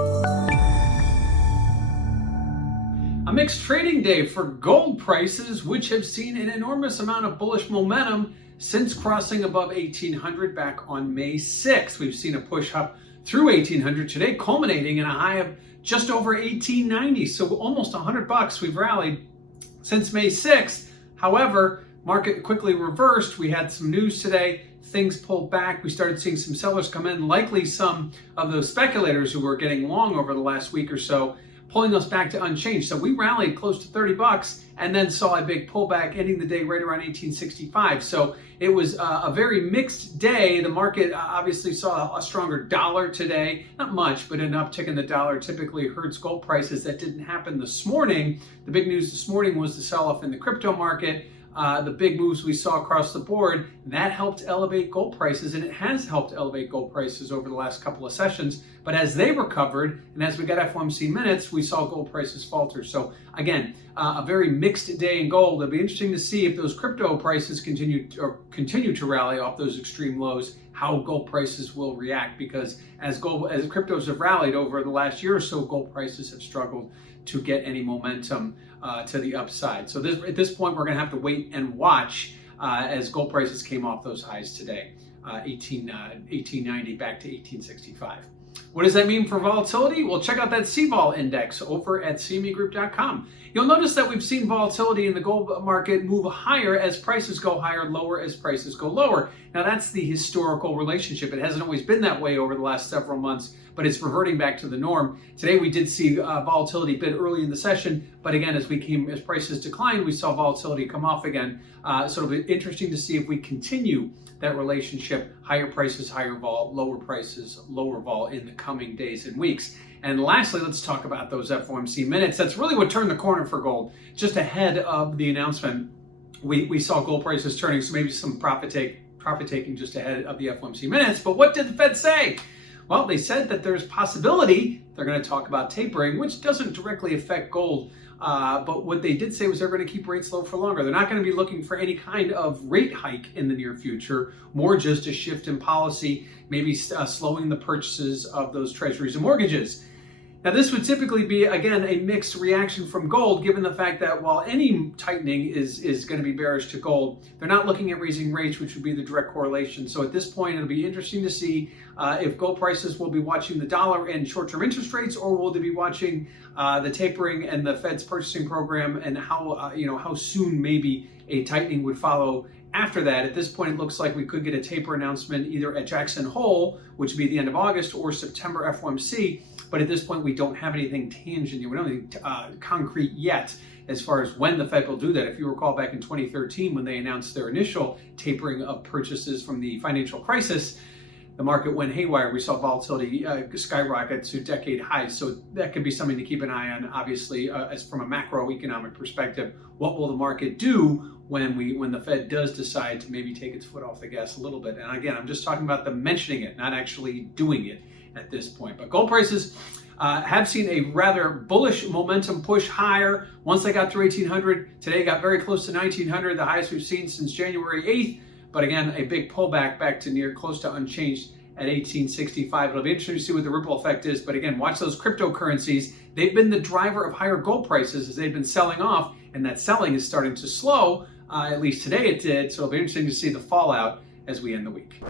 A mixed trading day for gold prices, which have seen an enormous amount of bullish momentum since crossing above 1800 back on May 6th. We've seen a push up through 1800 today, culminating in a high of just over 1890. So almost $100 we've rallied since May 6th. However, market quickly reversed. We had some news today. Things pulled back. We started seeing some sellers come in, likely some of those speculators who were getting long over the last week or so, pulling us back to unchanged. So we rallied close to $30 and then saw a big pullback, ending the day right around 1865. So it was a very mixed day. The market obviously saw a stronger dollar today. Not much, but an uptick in the dollar typically hurts gold prices. That didn't happen this morning. The big news this morning was the sell-off in the crypto market. The big moves we saw across the board, that helped elevate gold prices, and it has helped elevate gold prices over the last couple of sessions. But as they recovered, and as we got FOMC minutes, we saw gold prices falter. So again, a very mixed day in gold. It'll be interesting to see if those crypto prices continue to rally off those extreme lows, how gold prices will react, because as cryptos have rallied over the last year or so, gold prices have struggled to get any momentum to the upside. So at this point, we're going to have to wait and watch as gold prices came off those highs today, 1890 back to 1865. What does that mean for volatility? Well, check out that CVOL index over at cmegroup.com. You'll notice that we've seen volatility in the gold market move higher as prices go higher, lower as prices go lower. Now, that's the historical relationship. It hasn't always been that way over the last several months, but it's reverting back to the norm. Today, we did see volatility a bit early in the session, but again, as prices declined, we saw volatility come off again. So it'll be interesting to see if we continue that relationship, higher prices, higher vol, lower prices, lower vol in the coming days and weeks. And lastly, let's talk about those FOMC minutes. That's really what turned the corner for gold. Just ahead of the announcement, we saw gold prices turning, so maybe some profit taking just ahead of the FOMC minutes. But what did the Fed say? Well, they said that there's possibility they're going to talk about tapering, which doesn't directly affect gold. But what they did say was they're going to keep rates low for longer. They're not going to be looking for any kind of rate hike in the near future, more just a shift in policy, maybe slowing the purchases of those treasuries and mortgages. Now, this would typically be, again, a mixed reaction from gold, given the fact that while any tightening is going to be bearish to gold, they're not looking at raising rates, which would be the direct correlation. So at this point, it'll be interesting to see if gold prices will be watching the dollar and short-term interest rates, or will they be watching the tapering and the Fed's purchasing program, and how soon maybe a tightening would follow. After that, at this point, it looks like we could get a taper announcement either at Jackson Hole, which would be the end of August, or September FOMC. But at this point, we don't have anything tangible. We don't have anything concrete yet as far as when the Fed will do that. If you recall back in 2013, when they announced their initial tapering of purchases from the financial crisis, the market went haywire. We saw volatility skyrocket to decade highs. So that could be something to keep an eye on, obviously, as from a macroeconomic perspective. What will the market do when the Fed does decide to maybe take its foot off the gas a little bit? And again, I'm just talking about them mentioning it, not actually doing it at this point. But gold prices have seen a rather bullish momentum push higher once they got through 1800. Today got very close to 1900, the highest we've seen since January 8th. But again, a big pullback back to close to unchanged at 1865. It'll be interesting to see what the ripple effect is. But again, watch those cryptocurrencies. They've been the driver of higher gold prices as they've been selling off, and that selling is starting to slow. At least today it did. So it'll be interesting to see the fallout as we end the week.